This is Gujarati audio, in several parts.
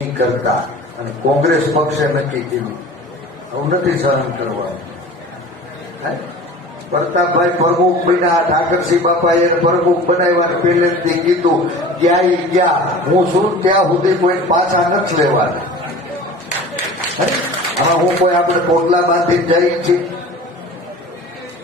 કરતા અને કોંગ્રેસ પક્ષે નક્કી કર્યું આવું નથી સહન કરવાનું. પ્રતાપભાઈ પ્રમુખ બન્યા, ઠાકરસિંહ બાપાએ પ્રમુખ બનાવ્યા, પહેલેથી કીધું ક્યાંય ગયા હું શું ત્યાં સુધી કોઈ પાછા નથી લેવાના. આમાં હું કોઈ આપણે કોટલા બાંધી જઈ છીએ?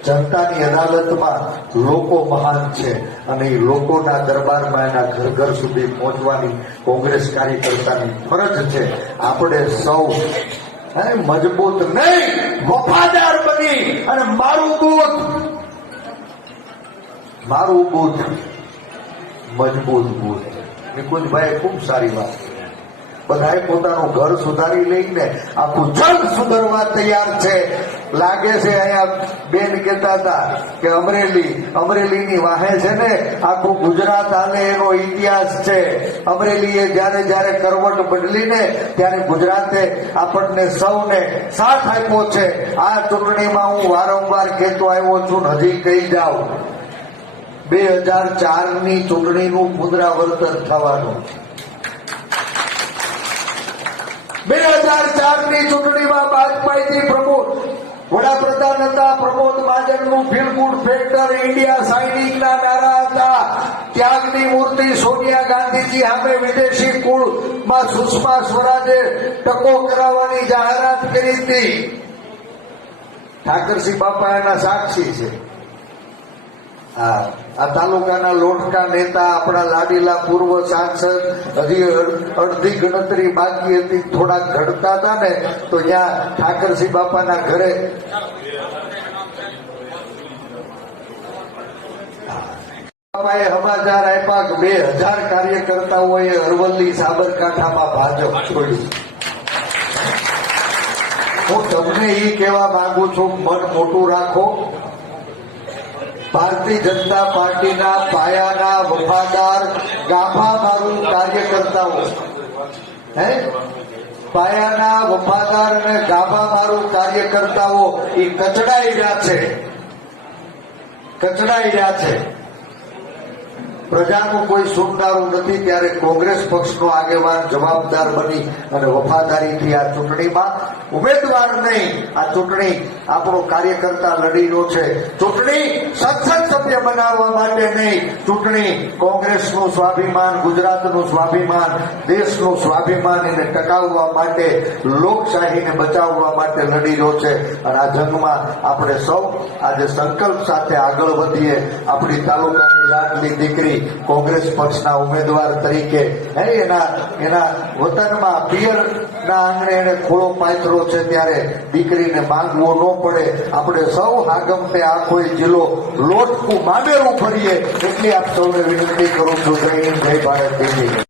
જનતાની અદાલતમાં લોકો મહાન છે અને એ લોકોના દરબારમાં એના ઘર ઘર સુધી પહોંચવાની કોંગ્રેસ કાર્યકર્તાની ફરજ છે. આપણે સૌ મજબૂત નહીં વફાદાર બની અને મારું બુથ મજબૂત બુથ. નિકુંજભાઈ ખૂબ સારી વાત. બધાએ પોતાનું ઘર સુધારી લઈને આખું જગ સુધરવા તૈયાર છે. લાગે છે અહીંયા બેન કહેતા હતા કે અમરેલીની વાહે છે ને આખું ગુજરાત આને એનો ઇતિહાસ છે. અમરેલીએ જયારે કરવટ બદલીને ત્યારે ગુજરાતે આપણને સૌને સાથ આપ્યો છે. આ ચૂંટણીમાં હું વારંવાર કહેતો આવ્યો છું, હજી કહી જાઉં, 2004ની ચૂંટણીનું પુનરાવર્તન થવાનું. 2004ની ચૂંટણીમાં વાજપેયીજી પ્રમુખ વડાપ્રધાન હતા. પ્રમોદ મહાજનનું ફીલ ગુડ ફેક્ટર ઇન્ડિયા સાઇનિંગના નારા હતા. ત્યાગની મૂર્તિ સોનિયા ગાંધીજી સામે વિદેશી કુળમાં સુષ્મા સ્વરાજે ટકો કરાવવાની જાહેરાત કરી હતી. ઠાકરસિંહ બાપા એના સાક્ષી છે. આ તાલુકાના લોટકા નેતા આપણા લાડીલા પૂર્વ સાંસદ હજી અડધી ગણતરી બાકી હતી, થોડાક ઘડતા હતા ને તો ત્યાં ઠાકરસિંહ બાપાના ઘરે બાપાએ સમાચાર આપ્યા કે 2000 કાર્યકર્તાઓએ અરવલ્લી સાબરકાંઠામાં ભાજપ છોડી. હું તમને એ કહેવા માંગુ છું, મન મોટું રાખો. ભારતીય જનતા પાર્ટીના પાયાના વફાદાર ગાભા મારું કાર્યકર્તાઓ પાયાના વફાદાર અને ગાભા મારું કાર્યકર્તાઓ એ કચડાઈ રહ્યા છે. પ્રજાનું કોઈ સુનનારું નથી. ત્યારે કોંગ્રેસ પક્ષનો આગેવાન જવાબદાર બની અને વફાદારીથી આ ચૂંટણીમાં ઉમેદવાર નહીં, આ ચૂંટણી આપણો કાર્યકર્તા લડીનો છે. ચૂંટણી સંસદ સભ્ય બનાવવા માટે નહીં, ચૂંટણી કોંગ્રેસનું સ્વાભિમાન, ગુજરાતનું સ્વાભિમાન, દેશનું સ્વાભિમાન એને ટકાવવા માટે, લોકશાહીને બચાવવા માટે લડીનો છે. અને આ જંગમાં આપણે સૌ આજે સંકલ્પ સાથે આગળ વધીએ. આપણી તાલુકાની લાડલી દીકરી કોંગ્રેસ પક્ષના ઉમેદવાર તરીકે એના વતનમાં પિયરના આંગણે એને ખોળો પાથરો છે, ત્યારે દીકરીને માંગવો ન પડે. આપણે સૌ હાગમતે આખો જિલ્લો લોટકું મામેરું ફરીએ એટલી આપ સૌને વિનંતી કરું છું. જય હિન્દ, જય ભારત.